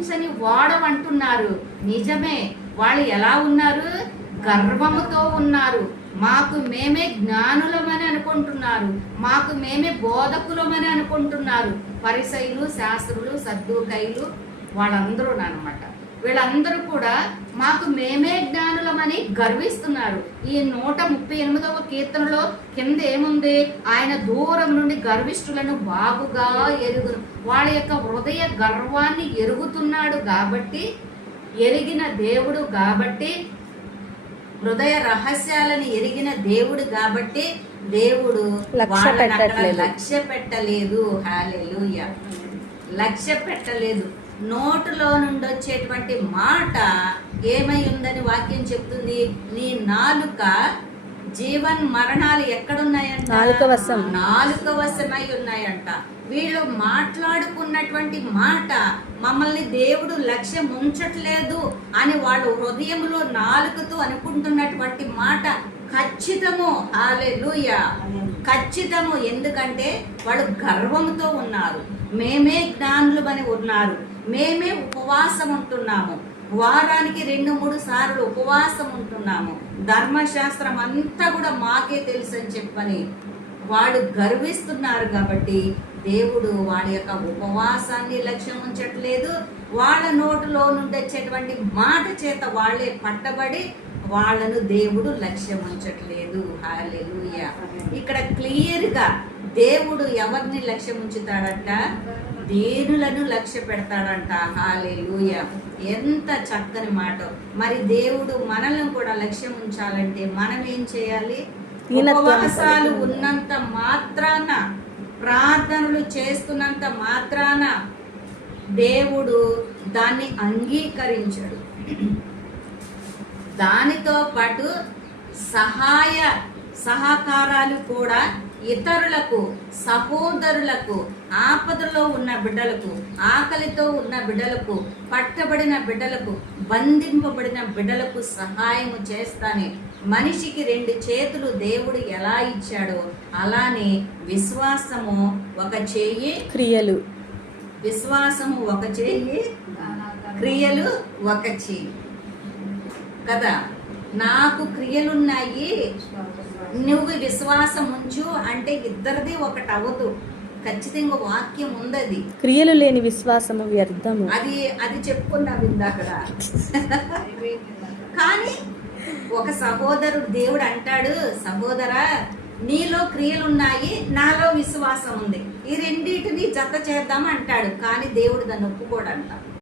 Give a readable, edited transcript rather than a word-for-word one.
గ్రహించని వాడమంటున్నారు. నిజమే, వాళ్ళు ఎలా ఉన్నారు? గర్వముతో ఉన్నారు. మాకు మేమే జ్ఞానులమని అనుకుంటున్నారు, మాకు మేమే బోధకులమని అనుకుంటున్నారు. పరిసయ్యులు, శాస్త్రులు, సద్దూకైలు వాళ్ళందరూ అన్నమాట. వీళ్ళందరూ కూడా మాకు మేమే జ్ఞానులమని గర్విస్తున్నారు. ఈ 138వ కీర్తనలో కింద ఏముంది? ఆయన దూరం నుండి గర్విష్ఠులను బాగుగా ఎరుగును. వాళ్ళ యొక్క హృదయ గర్వాన్ని ఎరుగుతున్నాడు కాబట్టి, ఎరిగిన దేవుడు కాబట్టి, హృదయ రహస్యాలను ఎరిగిన దేవుడు కాబట్టి దేవుడు లక్ష్య పెట్టలేదు. హల్లెలూయా, లక్ష్య పెట్టలేదు. నోటులో నుండి వచ్చేటువంటి మాట ఏమై ఉందని వాక్యం చెప్తుంది? నీ నాలుక జీవన్ మరణాలు ఎక్కడున్నాయంట? నాలుక వశమై ఉన్నాయంట. వీళ్ళు మాట్లాడుకున్నటువంటి మాట మమ్మల్ని దేవుడు లక్ష్యం ఉంచట్లేదు అని వాళ్ళు హృదయంలో నాలుకతో అనుకుంటున్నటువంటి మాట ఖచ్చితము. హల్లెలూయా, ఖచ్చితము. ఎందుకంటే వాళ్ళు గర్వంతో ఉన్నారు. మేమే జ్ఞానులమని ఉన్నారు. మేమే ఉపవాసం ఉంటున్నాము, వారానికి 2-3 సార్లు ఉపవాసం ఉంటున్నాము, ధర్మశాస్త్రం అంతా కూడా మాకే తెలుసు అని చెప్పని వాళ్ళు గర్విస్తున్నారు. కాబట్టి దేవుడు వాళ్ళ యొక్క ఉపవాసాన్ని లక్ష్యం ఉంచట్లేదు. వాళ్ళ నోటిలో నుండి వచ్చేటువంటి మాట చేత వాళ్ళే పట్టబడి వాళ్ళను దేవుడు లక్ష్యం ఉంచట్లేదు. హల్లెలూయా. ఇక్కడ క్లియర్గా దేవుడు ఎవరిని లక్ష్యం ఉంచుతాడంట? దీనులను లక్ష్య పెడతాడంట. హల్లెలూయా, ఎంత చక్కని మాట. మరి దేవుడు మనల్ని కూడా లక్ష్యం ఉంచాలంటే మనం ఏం చేయాలి? ఉపవాసాలు ఉన్నంత మాత్రాన, ప్రార్థనలు చేస్తున్నంత మాత్రాన దేవుడు దాన్ని అంగీకరించడు. దానితో పాటు సహకారాలు కూడా ఇతరులకు, సహోదరులకు, ఆపదలో ఉన్న బిడ్డలకు, ఆకలితో ఉన్న బిడ్డలకు, పట్టబడిన బిడ్డలకు, బంధింపబడిన బిడ్డలకు సహాయము చేస్తానే. మనిషికి 2 చేతులు దేవుడు ఎలా ఇచ్చాడో అలానే విశ్వాసము ఒక చెయ్యి, క్రియలు. విశ్వాసము ఒక చెయ్యి, క్రియలు ఒక చెయ్యి కదా. నాకు క్రియలున్నాయి, నువ్వు విశ్వాసం ఉంచు అంటే ఇద్దరిది ఒకటి అవ్వదు. ఖచ్చితంగా వాక్యం ఉంది. క్రియలు లేని విశ్వాసము వ్యర్థము. అది చెప్పుకున్నాం ఇందాక. కానీ ఒక సహోదరుడు దేవుడు అంటాడు, సహోదరా నీలో క్రియలున్నాయి, నాలో విశ్వాసం ఉంది, ఈ రెండింటిని జత చేద్దాం అంటాడు. కానీ దేవుడు దాన్ని ఒప్పుకోడంట.